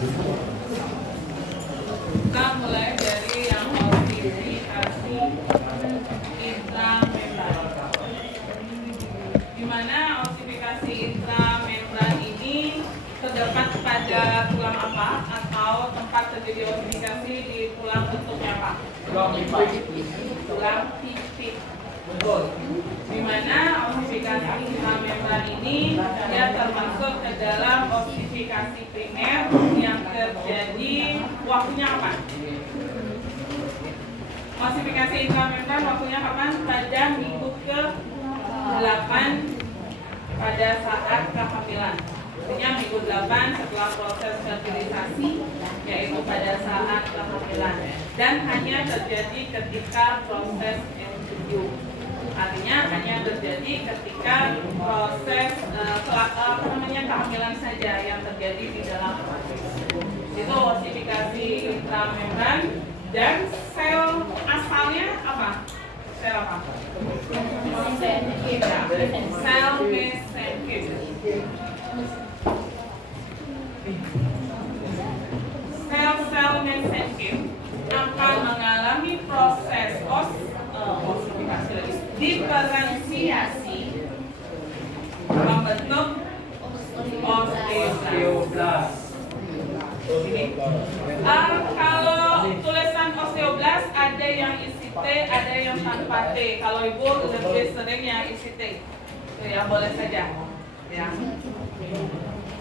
Kita mulai dari yang ossifikasi intramembran. Di mana ossifikasi intramembran ini terdapat pada tulang apa atau tempat terjadi ossifikasi di tulang bentuknya apa? Tulang pipit. Di mana ossifikasi intramembran ini dia termasuk ke dalam ossifikasi primer yang terjadi waktunya apa? Ossifikasi intramembran waktunya kapan? Pada minggu ke-8 pada saat kehamilan. Artinya minggu 8 setelah proses fertilisasi, yaitu pada saat kehamilan, dan hanya terjadi ketika proses embryo. Artinya hanya terjadi ketika proses kehamilan saja yang terjadi di dalam itu ossifikasi intramembran. Dan sel asalnya apa? Sel apa? Sel mesenkim. Sel-sel mesenkim akan mengalami proses ossifikasi lagi, diferensiasi membentuk osteoblast. Kalau tulisan osteoblast ada yang isi T, ada yang tanpa T. Kalau ibu lebih sering yang isi T, itu ya boleh saja. Ya.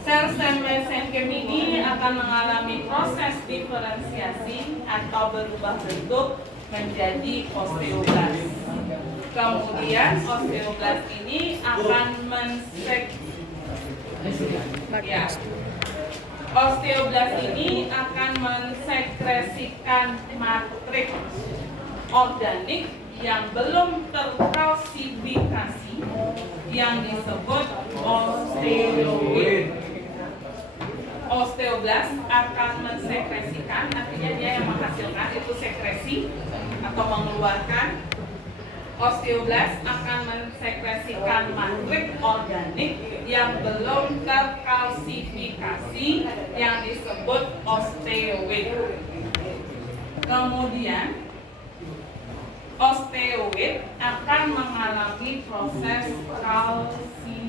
Sel-sel mesenkim ini akan mengalami proses diferensiasi atau berubah bentuk menjadi osteoblast. Kemudian osteoblast ini akan osteoblast ini akan mensekresikan matriks organik yang belum terkalsifikasi yang disebut osteoid. Osteoblast akan mensekresikan, artinya dia yang menghasilkan, itu sekresi atau mengeluarkan. Osteoblast akan mensekresikan matriks organik yang belum terkalsifikasi yang disebut osteoid. Kemudian osteoid akan mengalami proses kalsifikasi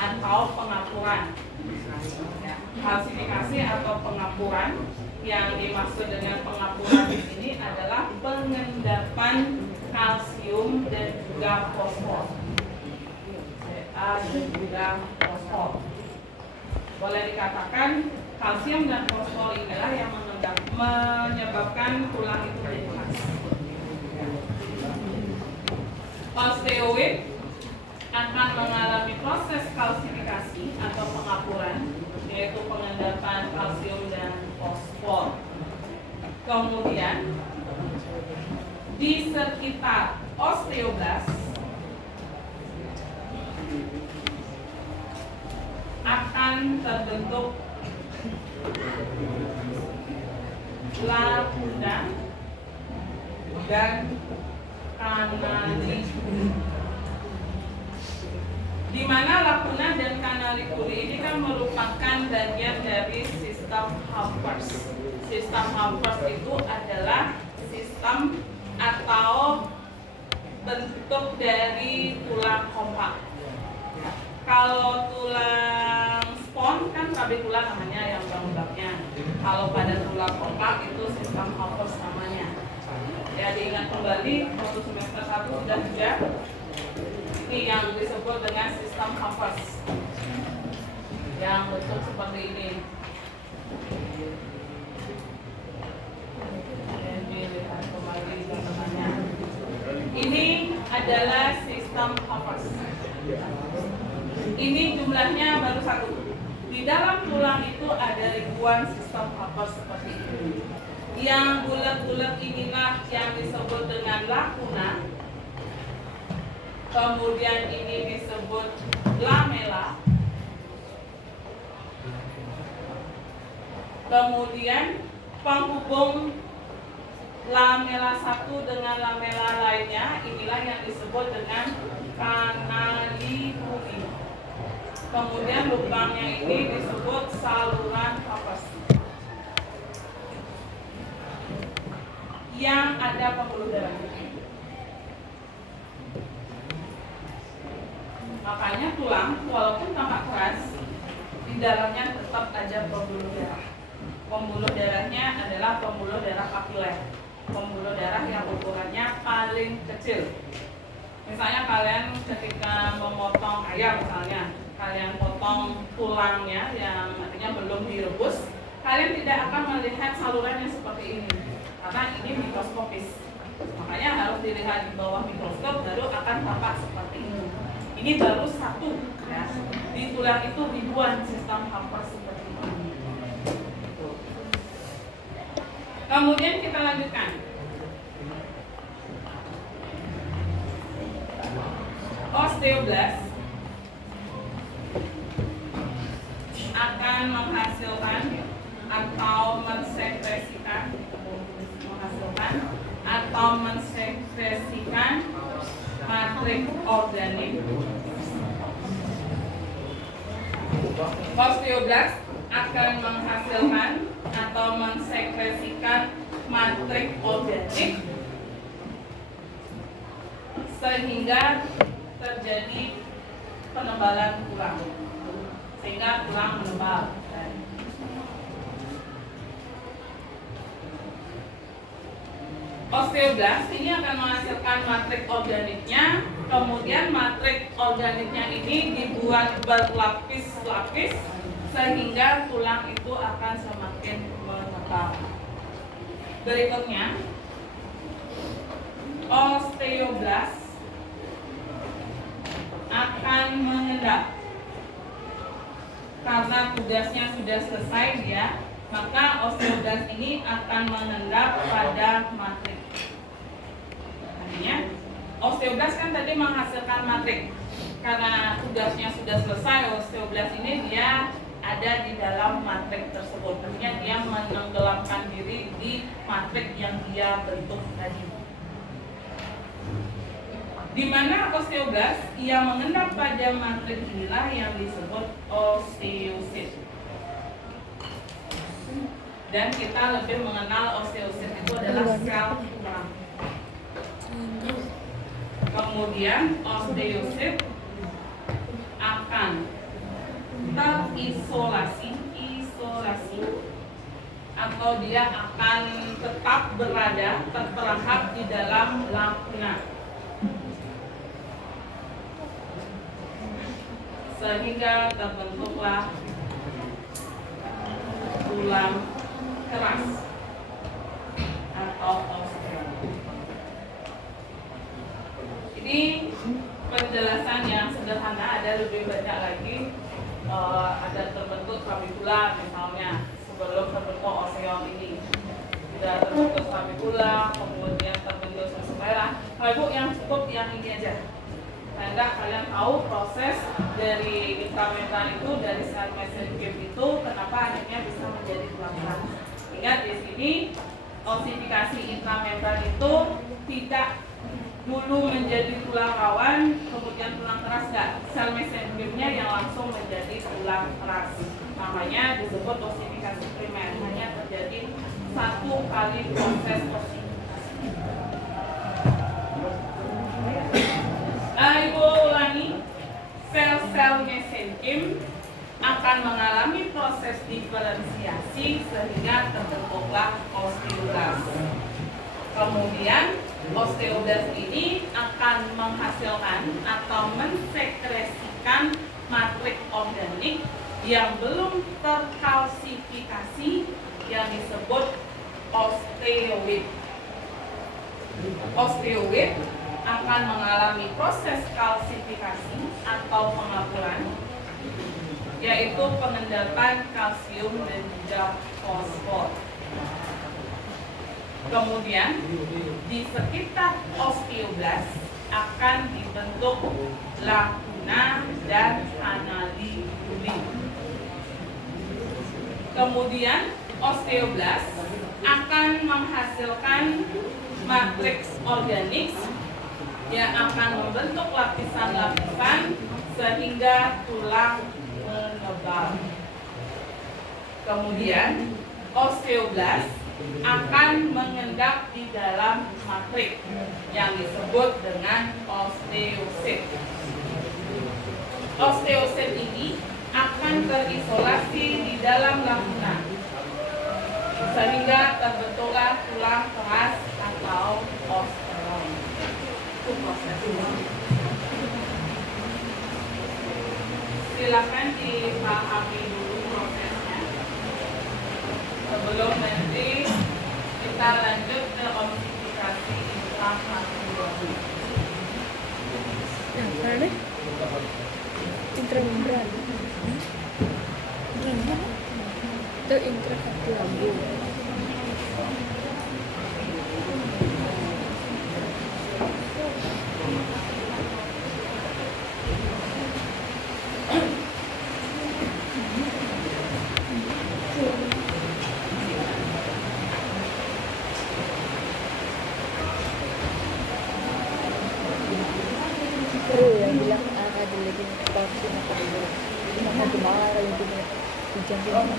atau pengapuran. Ya, kalsifikasi atau pengapuran, yang dimaksud dengan pengapuran di sini adalah pengendapan kalsium dan juga fosfor. Dan juga fosfor. Boleh dikatakan kalsium dan fosfor inilah yang menyebabkan tulang itu jadi keras. Osteoid akan mengalami proses kalsifikasi atau pengapuran, yaitu pengendapan kalsium dan fosfor. Kemudian di sekitar osteoblast akan terbentuk lakuna dan kanalikuli. Di mana lakuna dan kanalikuli ini kan merupakan bagian dari sistem Hampers. Sistem Hampers itu adalah sistem atau bentuk dari tulang kompak. Kalau tulang spon kan trabekula namanya yang lembabnya. Kalau pada tulang kompak itu sistem Hampers namanya. Ya, diingat kembali waktu semester 1 sudah juga. Ini yang disebut dengan sistem Hampers yang bentuk seperti ini. Lihat kembali gambarnya. Ini adalah sistem Hampers. Ini jumlahnya baru 1. Di dalam tulang itu ada ribuan sistem Hampers seperti ini. Yang bulat-bulat inilah yang disebut dengan lakuna. Kemudian ini disebut lamela. Kemudian penghubung lamela satu dengan lamela lainnya, inilah yang disebut dengan kanalikuli. Kemudian lubangnya ini disebut saluran Papers yang ada pembuluh darah. Makanya tulang walaupun tampak keras, di dalamnya tetap ada pembuluh darah. Pembuluh darahnya adalah pembuluh darah kapiler, pembuluh darah yang ukurannya paling kecil. Misalnya kalian ketika memotong ayam, misalnya kalian potong tulangnya yang artinya belum direbus, kalian tidak akan melihat salurannya seperti ini karena ini mikroskopis. Makanya harus dilihat di bawah mikroskop baru akan tampak seperti ini. Ini baru satu, ya. Di tulang itu ribuan sistem Hampers seperti ini. Kemudian kita lanjutkan. Osteoblast akan menghasilkan atau mensekresikan matrik organik. Osteoblast akan menghasilkan atau mensekresikan matrik organik sehingga terjadi penebalan tulang, sehingga tulang menebal. Osteoblast ini akan menghasilkan matrik organiknya, kemudian matrik organiknya ini dibuat berlapis-lapis sehingga tulang itu akan semakin menebal. Berikutnya, osteoblast akan mengendap. Karena tugasnya sudah selesai ya, maka osteoblast ini akan mengendap pada matrik. Artinya, osteoblast kan tadi menghasilkan matrik. Karena tugasnya sudah selesai, osteoblast ini dia ada di dalam matrik tersebut. Artinya dia menenggelamkan diri di matrik yang dia bentuk tadi. Di mana osteoblast ia mengendap pada matrik inilah yang disebut osteosit. Dan kita lebih mengenal osteosit itu adalah sel tulang. Kemudian osteosit akan terisolasi atau dia akan tetap berada terperangkap di dalam lakuna sehingga terbentuklah tulang keras atau osteo. Ini penjelasan yang sederhana, ada lebih banyak lagi. Ada terbentuk fibula misalnya sebelum terbentuk osteom ini. Sudah terbentuk fibula, kemudian terbentuk sesumera. Ibu yang cukup yang ini aja. Sehingga kalian tahu proses dari intramembran itu, dari sel mesenchyme itu kenapa akhirnya bisa menjadi tulang keras. Ingat di sini osifikasi intramembran itu tidak dulu menjadi tulang rawan, kemudian tulang keras, enggak. Sel mesenchymnya yang langsung menjadi tulang keras. Namanya disebut osifikasi primer. Hanya terjadi satu kali proses osifikasi. Ibu ulangi, sel-sel mesenchyme akan mengalami proses diferensiasi sehingga terbentuklah osteoblast. Kemudian osteoblast ini akan menghasilkan atau mensekresikan matrik organik yang belum terkalsifikasi yang disebut osteoid. Osteoid akan mengalami proses kalsifikasi atau pengapuran, yaitu pengendapan kalsium dan juga fosfor. Kemudian di sekitar osteoblast akan dibentuk lakuna dan kanali kuning. Kemudian osteoblast akan menghasilkan matriks organik yang akan membentuk lapisan-lapisan sehingga tulang tebal. Kemudian osteoblast akan mengendap di dalam matrik yang disebut dengan osteosit. Osteosit ini akan terisolasi di dalam lakuna sehingga terbentuklah tulang keras atau osteon. Itu prosesnya. Silakan dipahami dulu prosesnya sebelum nanti kita lanjut ke ossifikasi inflamasi. Yang mana deh? Intramembran. Itu intravaskular. Yang bilang ada lagi vaksin apa dulu maka marah yang punya hujan kenapa?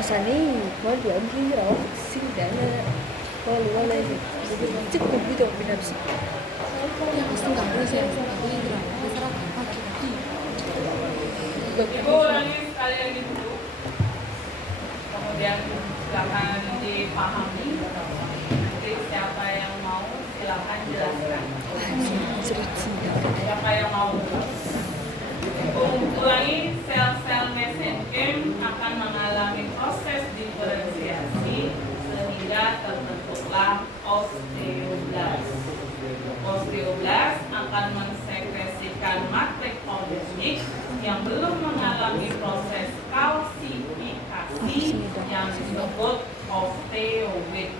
Rasanya mau diambil loh sih dan kalau luar lagi jadi cek mobil dong pindah sih yang pasti nggak harus ya tapi gerak terserah kaki Ibu ulangi sekali lagi dulu. Kemudian silakan dipahami. Nanti siapa yang mau silakan jelaskan. Siapa yang mau? Ulangi, sel-sel mesenkim akan mengalami proses diferensiasi sehingga terbentuklah osteoblast. Osteoblast akan mensekresikan matrik organik yang belum mengalami proses kalsifikasi yang disebut osteoid.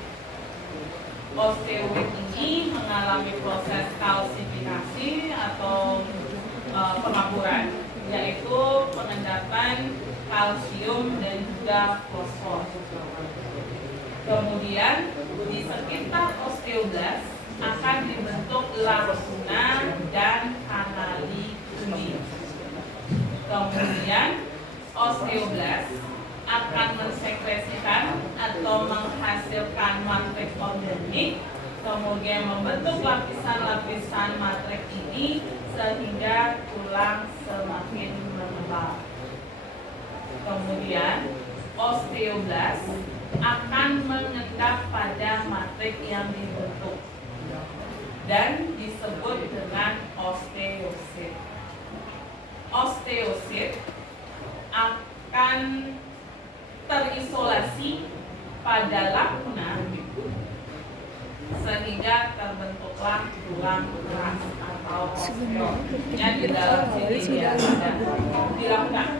Osteoid ini mengalami proses kalsifikasi atau pengaburan, yaitu pengendapan kalsium dan juga fosfor. Kemudian di sekitar osteoblast akan dibentuk lakuna dan kanalikuli. Kemudian osteoblast akan mensekresikan atau menghasilkan matrik organik, kemudian membentuk lapisan-lapisan matrik ini sehingga tulang semakin menebal. Kemudian osteoblast akan mengendap pada matrik yang dibentuk dan disebut dengan osteosit. Osteosit akan terisolasi pada lakuna sehingga terbentuklah tulang keras atau osteon yang di dalam sini ya dilakukan.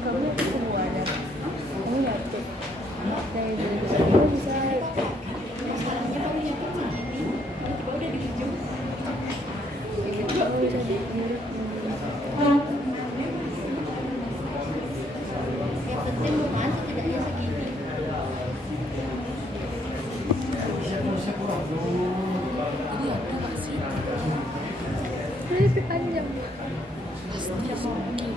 kamu ketemu ada kamu nyatet dari dulu kamu bisa Yang penting mukaan setidaknya segini. Ini ada nggak sih? lebih panjang Pasti segini.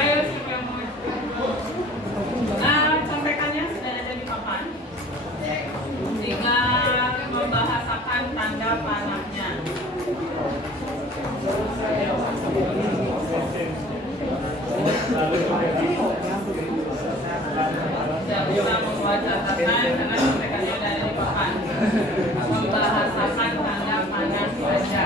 Ayo siapa yang mau? Contekannya sudah ada di papan. Tinggal membahasakan tanda panahnya. Tidak usah membuat catatan karena contekannya sudah ada di papan. Membahasakan tanda panah saja.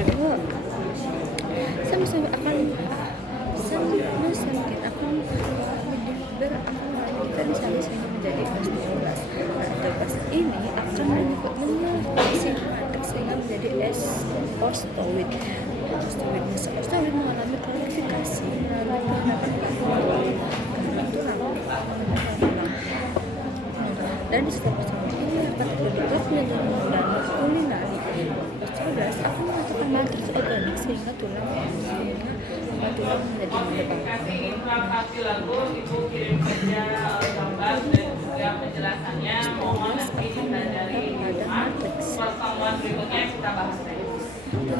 kedua sama-sama akan akan berdifferensiasi menjadi osteoblas. Osteoblas ini akan menyebabkan sehingga menjadi osteoid. Osteoid mengalami klasifikasi melalui tulang dan di setiap osteoid ini akan terbentuk menjadi dan kulinari. Osteoblas akan mengatakan matriks organik sehingga tulang menjadi mendekati. Kasih informasi lagu, ibu kirim saja gambar dan juga penjelasannya. Mohon nanti kita dari rumah. Pertemuan berikutnya kita bahas lagi. Udah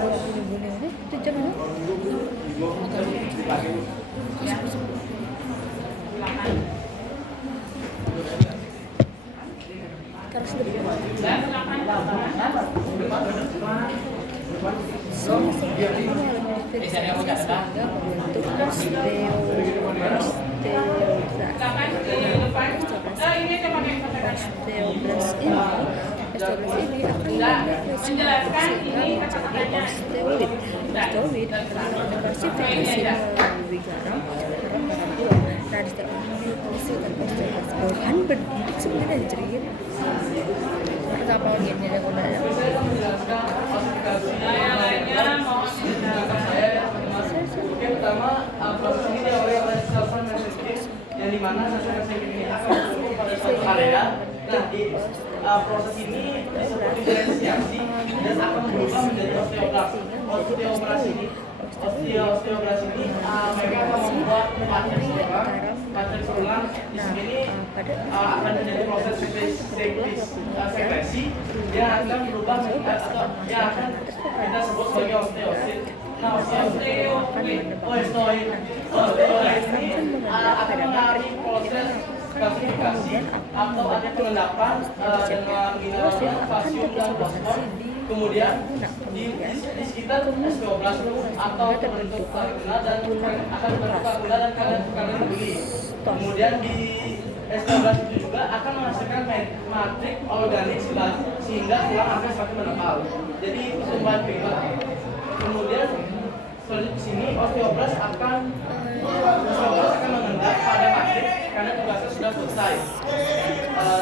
boleh itu jam berapa? Ya, silakan. Terus lebih Dan silakan. sama seperti mengalami diferensiasi sehingga membentuk osteoblas. Silakan di depan. Ini coba pakai kontekannya. Osteoblas ini akan berklasifikasi sehingga menjadi osteoid. Osteoid akan berklasifikasi melalui garam pada tulang. Nah, di setiap klasifikasi dan osteoblas kan berbentuk sebenarnya anjir. Kenapa gini ada gunanya? Yang lainnya mohon Oke, pertama proses ini diawali oleh cell messaging yang dimana cell messaging ini akan masuk pada suatu area. Nah, di proses ini disebut diferensiasi dan akan berubah menjadi osteoblas. Osteoblas ini mereka akan membuat matriks tulang. Di sini akan terjadi proses sekresi yang akan berubah atau yang akan kita sebut sebagai osteosit. Nah, osteoid ini akan mengalami proses kalsifikasi atau ada pengendapan dengan mineral kalsium dan fosfor. Kemudian di kita S12 atau terbentuk karena dan akan berbentuk karena dan kalian beli. Kemudian di S12 itu juga akan menghasilkan matriks organik sehingga tulang akan semakin menebal. Jadi itu tumbuhan prima. Kemudian selanjutnya di sini osteoblas akan mengendap pada matriks karena tugasnya sudah selesai.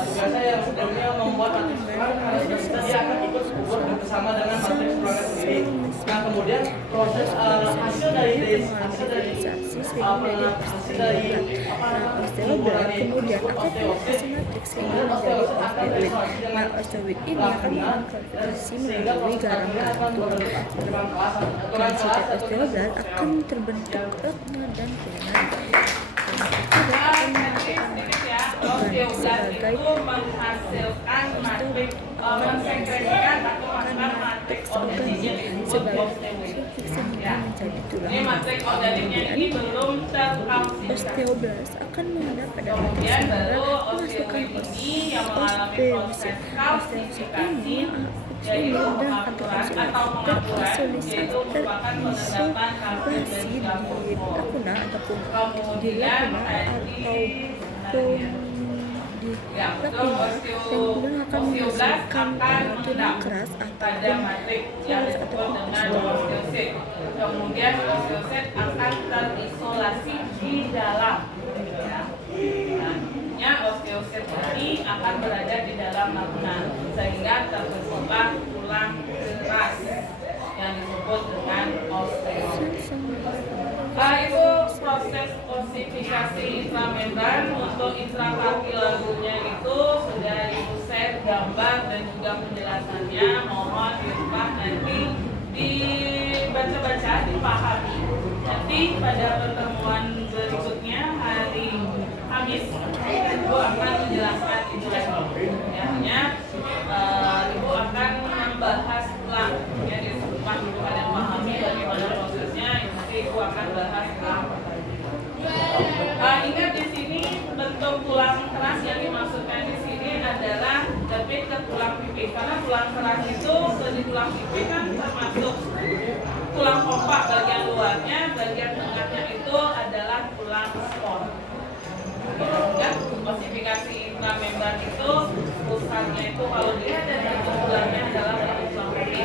Tugasnya yang sebelumnya membuat matriks tulang, karena sudah selesai dia akan ikut kubur bersama dengan matriks tulangnya sendiri. Nah kemudian proses hasil dari osteoblat kemudian akan menghasilkan matriks sehingga menjadi osteoid. Nah, osteoid ini akan mengkonversi melalui garam ke dalam tulang. Transita osteoblat akan terbentuk plasma dan filamen. Osteoblat itu menghasilkan matriks mensekresikan atau menghasilkan matriks organiknya disebut osteoid. Menjadi tulang. Ini matriks organiknya ini belum terkalsifikasi. Osteoblas akan menghadap pada matriks Kemudian sehingga baru menghasilkan osteoid ini yang mengalami proses kalsifikasi yaitu pengapuran atau pengapuran yaitu merupakan pengendapan kalsium dari kalsium. lakuna ataupun di Kemudian lakuna ataupun di ya, lakuna dan kemudian akan menghasilkan tulang keras pada ataupun matriks yang disebut dengan osteosit. Kemudian osteosit akan terisolasi di dalam. Ya, osteosit ini akan berada di dalam lakuna sehingga terbentuklah tulang keras yang disebut dengan osteosit. Setelah itu proses osifikasi intramembran untuk intrakartilagunya itu sudah ibu set gambar dan juga penjelasannya, mohon dirubah nanti dibaca-baca, dipahami. Nanti pada pertemuan berikutnya hari Kamis ibu akan menjelaskan itu lagi. Hanya ibu akan membahas ulang ya di depan ibu kalian pahami bagaimana prosesnya. Nanti ibu akan bahas ulang. Ingat di sini bentuk tulang keras yang dimaksudkan di sini adalah lebih ke tulang pipi karena tulang keras itu di tulang pipi kan termasuk tulang kompak bagian luarnya, bagian tengahnya itu adalah tulang spon. Ya, osifikasi intramembran itu pusatnya itu kalau dilihat dari tulangnya adalah tulang pipi.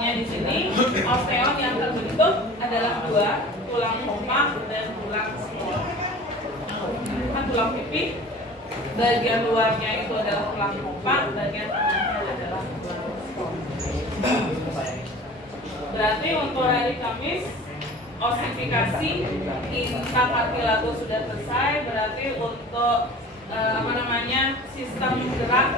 Yang di sini osteon yang terbentuk adalah dua, tulang kompak dan tulang spon. Kan tulang pipi bagian luarnya itu adalah tulang kompak, bagian tengahnya adalah tulang spon. Berarti untuk hari Kamis osifikasi intrakartilago sudah selesai. Berarti untuk sistem gerak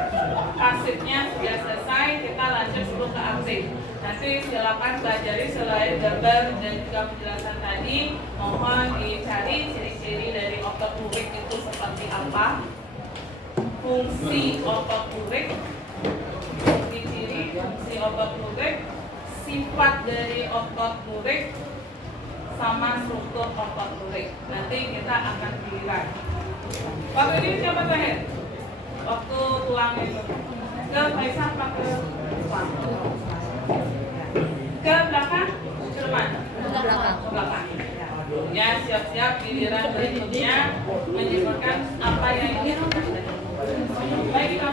pasifnya sudah selesai. Kita lanjut dulu ke aktif. Nanti silakan pelajari selain gambar dan juga penjelasan tadi. Mohon dicari ciri-ciri dari otot lurik itu seperti apa, fungsi otot lurik, ciri-ciri fungsi otot lurik, sifat dari otot lurik, sama struktur otot lurik. Nanti kita akan giliran. Waktu ini siapa terakhir? Waktu tulang itu ke Faisal apa ke depan? Ke belakang? Ke depan? Ke belakang. Ya, siap-siap giliran berikutnya menyebutkan apa yang ingin kita. Baik, kita